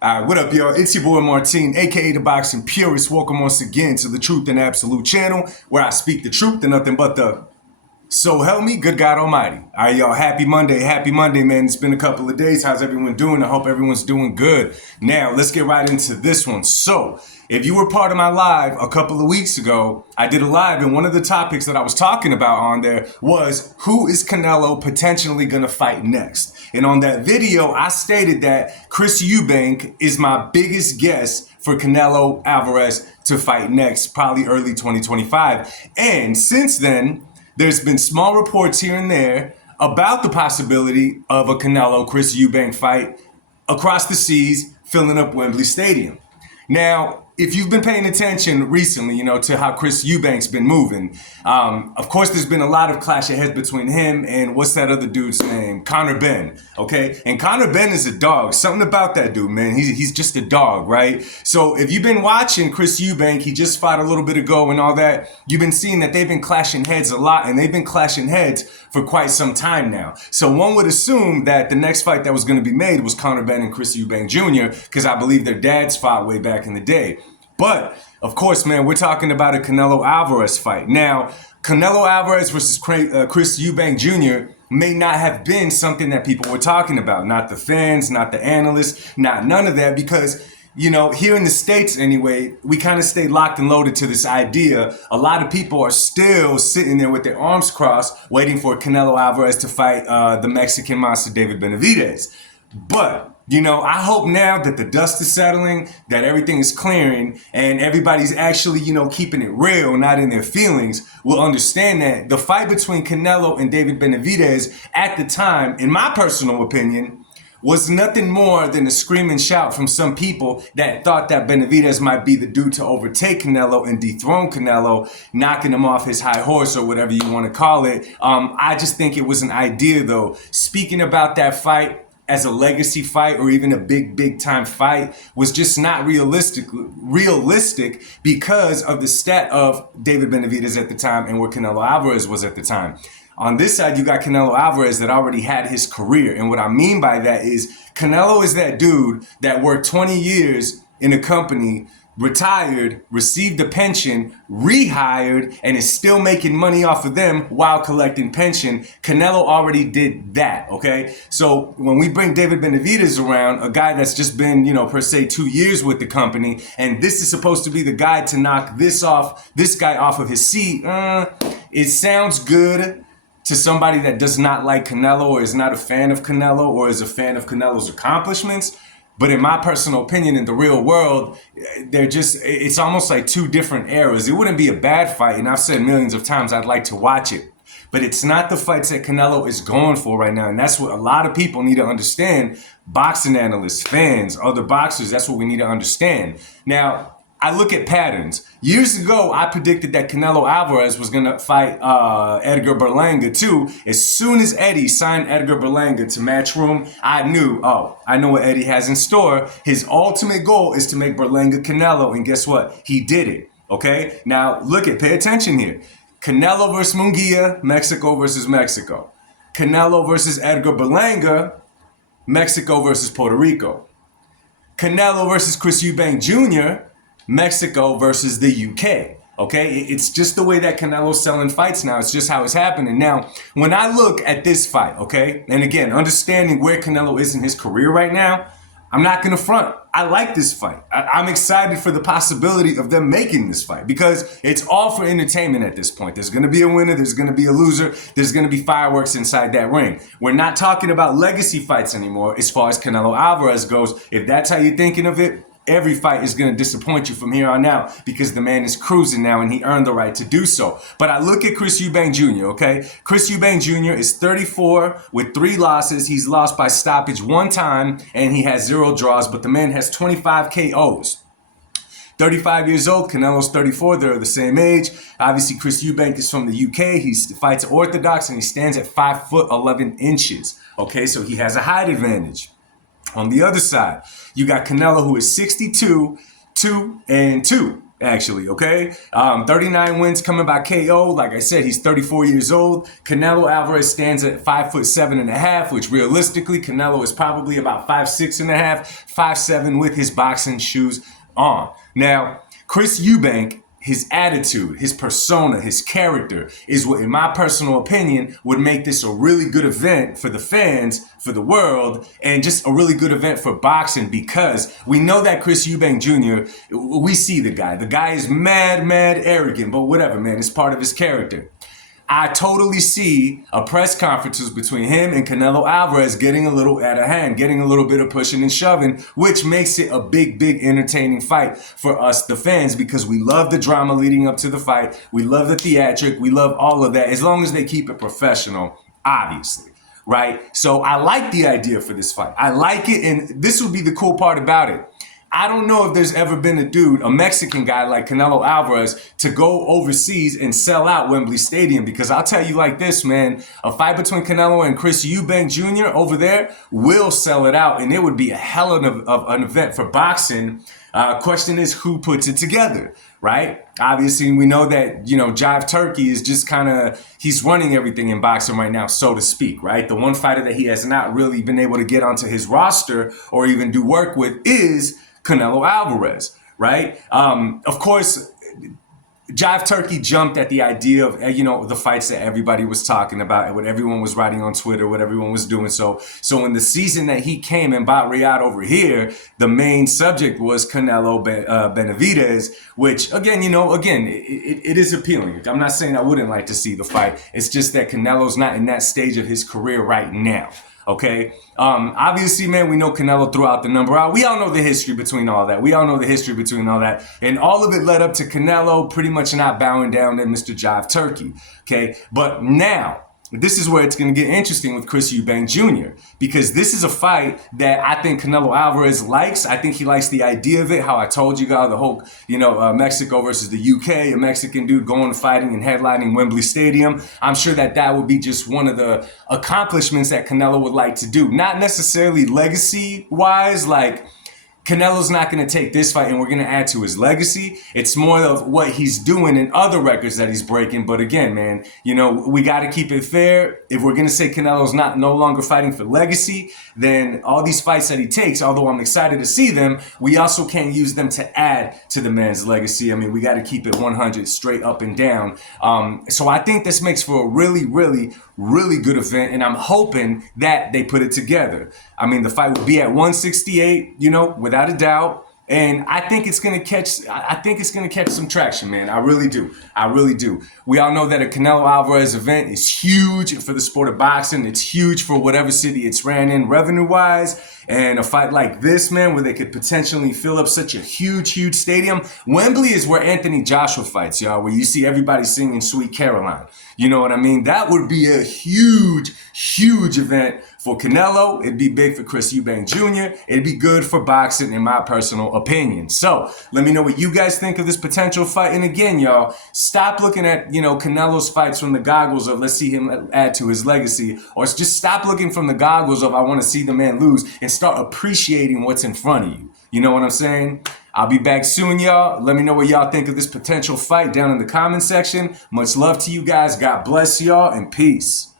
What up, y'all? It's your boy Martin, aka the Boxing Purist. Welcome once again to the Truth and Absolute channel, where I speak the truth and nothing but the so help me, good God Almighty. All right, y'all. Happy Monday, man. It's been a couple of days. How's everyone doing? I hope everyone's doing good. Now, let's get right into this one. So, if you were part of my live a couple of weeks ago, I did a live, and one of the topics that I was talking about on there was who is Canelo potentially going to fight next. And on that video, I stated that Chris Eubank is my biggest guess for Canelo Alvarez to fight next, probably early 2025. And since then, there's been small reports here and there about the possibility of a Canelo-Chris Eubank fight across the seas, filling up Wembley Stadium. Now, if you've been paying attention recently, to how Chris Eubank's been moving, of course, there's been a lot of clash of heads between him and what's that other dude's name? Conor Benn, okay? And Conor Benn is a dog. Something about that dude, man. He's just a dog, right? So if you've been watching Chris Eubank, he just fought a little bit ago and all that, you've been seeing that they've been clashing heads a lot, and they've been clashing heads for quite some time now. So one would assume that the next fight that was going to be made was Conor Benn and Chris Eubank Jr., because I believe their dads fought way back in the day. But, of course, man, we're talking about a Canelo Alvarez fight. Now, Canelo Alvarez versus Chris Eubank Jr. may not have been something that people were talking about. Not the fans, not the analysts, none of that. Because, here in the States anyway, we kind of stay locked and loaded to this idea. A lot of people are still sitting there with their arms crossed, waiting for Canelo Alvarez to fight the Mexican monster David Benavidez. But, I hope now that the dust is settling, that everything is clearing, and everybody's actually, keeping it real, not in their feelings, will understand that the fight between Canelo and David Benavidez at the time, in my personal opinion, was nothing more than a scream and shout from some people that thought that Benavidez might be the dude to overtake Canelo and dethrone Canelo, knocking him off his high horse or whatever you want to call it. I just think it was an idea, though. Speaking about that fight as a legacy fight or even a big time fight was just not realistic because of the stat of David Benavidez at the time and where Canelo Alvarez was at the time. On this side, you got Canelo Alvarez that already had his career. And what I mean by that is Canelo is that dude that worked 20 years in a company, retired, received a pension, rehired, and is still making money off of them while collecting pension. Canelo already did that, okay? So when we bring David Benavidez around, a guy that's just been, per se 2 years with the company, and this is supposed to be the guy to knock this guy off of his seat, it sounds good to somebody that does not like Canelo or is not a fan of Canelo or is a fan of Canelo's accomplishments. But in my personal opinion, in the real world, it's almost like two different eras. It wouldn't be a bad fight, and I've said millions of times I'd like to watch it. But it's not the fights that Canelo is going for right now, and that's what a lot of people need to understand. Boxing analysts, fans, other boxers, that's what we need to understand. Now, I look at patterns. Years ago, I predicted that Canelo Alvarez was going to fight Edgar Berlanga too. As soon as Eddie signed Edgar Berlanga to Matchroom, I knew, I know what Eddie has in store. His ultimate goal is to make Berlanga Canelo, and guess what? He did it, okay? Now, pay attention here. Canelo versus Munguia, Mexico versus Mexico. Canelo versus Edgar Berlanga, Mexico versus Puerto Rico. Canelo versus Chris Eubank Jr., Mexico versus the UK, okay? It's just the way that Canelo's selling fights now. It's just how it's happening. Now, when I look at this fight, okay, and again, understanding where Canelo is in his career right now, I'm not going to front. I like this fight. I'm excited for the possibility of them making this fight because it's all for entertainment at this point. There's going to be a winner. There's going to be a loser. There's going to be fireworks inside that ring. We're not talking about legacy fights anymore as far as Canelo Alvarez goes. If that's how you're thinking of it, every fight is going to disappoint you from here on out because the man is cruising now and he earned the right to do so. But I look at Chris Eubank Jr., okay? Chris Eubank Jr. is 34 with 3 losses. He's lost by stoppage 1 time and he has 0 draws, but the man has 25 KOs. 35 years old, Canelo's 34, they're the same age. Obviously, Chris Eubank is from the UK. He fights orthodox and he stands at 5 foot 11 inches. Okay, so he has a height advantage. On the other side, you got Canelo, who is 62, 2-2. actually, okay? 39 wins coming by KO. Like I said, he's 34 years old. Canelo Alvarez stands at 5'7.5", which realistically, Canelo is probably about 5'6.5", 5'7" with his boxing shoes on. Now, Chris Eubank, his attitude, his persona, his character is what, in my personal opinion, would make this a really good event for the fans, for the world, and just a really good event for boxing, because we know that Chris Eubank Jr., we see the guy. The guy is mad arrogant, but whatever, man. It's part of his character. I totally see a press conferences between him and Canelo Alvarez getting a little out of hand, getting a little bit of pushing and shoving, which makes it a big entertaining fight for us, the fans, because we love the drama leading up to the fight. We love the theatric. We love all of that, as long as they keep it professional, obviously. Right? So I like the idea for this fight. I like it, and this would be the cool part about it. I don't know if there's ever been a dude, a Mexican guy like Canelo Alvarez, to go overseas and sell out Wembley Stadium, because I'll tell you like this, man, a fight between Canelo and Chris Eubank Jr. over there will sell it out, and it would be a hell of an event for boxing. Question is, who puts it together, right? Obviously, we know that, Jive Turkey is just he's running everything in boxing right now, so to speak, right? The one fighter that he has not really been able to get onto his roster or even do work with is Canelo Alvarez, right? Of course, Jive Turkey jumped at the idea of, the fights that everybody was talking about and what everyone was writing on Twitter, what everyone was doing. So in the season that he came and bought Riyadh over here, the main subject was Canelo Benavidez, which, again, it is appealing. I'm not saying I wouldn't like to see the fight. It's just that Canelo's not in that stage of his career right now. Okay. Obviously, man, we know Canelo threw out the number out. We all know the history between all that. And all of it led up to Canelo pretty much not bowing down to Mr. Jive Turkey. Okay. But now, this is where it's going to get interesting with Chris Eubank Jr., because this is a fight that I think Canelo Alvarez likes. I think he likes the idea of it, how I told you guys, the whole, Mexico versus the UK, a Mexican dude going fighting and headlining Wembley Stadium. I'm sure that would be just one of the accomplishments that Canelo would like to do. Not necessarily legacy-wise, like Canelo's not going to take this fight and we're going to add to his legacy. It's more of what he's doing in other records that he's breaking. But again, man, we got to keep it fair. If we're going to say Canelo's no longer fighting for legacy, then all these fights that he takes, although I'm excited to see them, we also can't use them to add to the man's legacy. I mean, we got to keep it 100 straight up and down. So I think this makes for a really good event, and I'm hoping that they put it together. I mean, the fight will be at 168, without a doubt. And I think it's gonna catch some traction, man. I really do. We all know that a Canelo Alvarez event is huge for the sport of boxing. It's huge for whatever city it's ran in revenue-wise. And a fight like this, man, where they could potentially fill up such a huge stadium. Wembley is where Anthony Joshua fights, y'all, where you see everybody singing Sweet Caroline. You know what I mean? That would be a huge event for Canelo. It'd be big for Chris Eubank Jr. It'd be good for boxing, in my personal opinion. So let me know what you guys think of this potential fight. And again, y'all, stop looking at, Canelo's fights from the goggles of let's see him add to his legacy, or just stop looking from the goggles of I want to see the man lose, and start appreciating what's in front of you. You know what I'm saying? I'll be back soon, y'all. Let me know what y'all think of this potential fight down in the comment section. Much love to you guys. God bless y'all, and peace.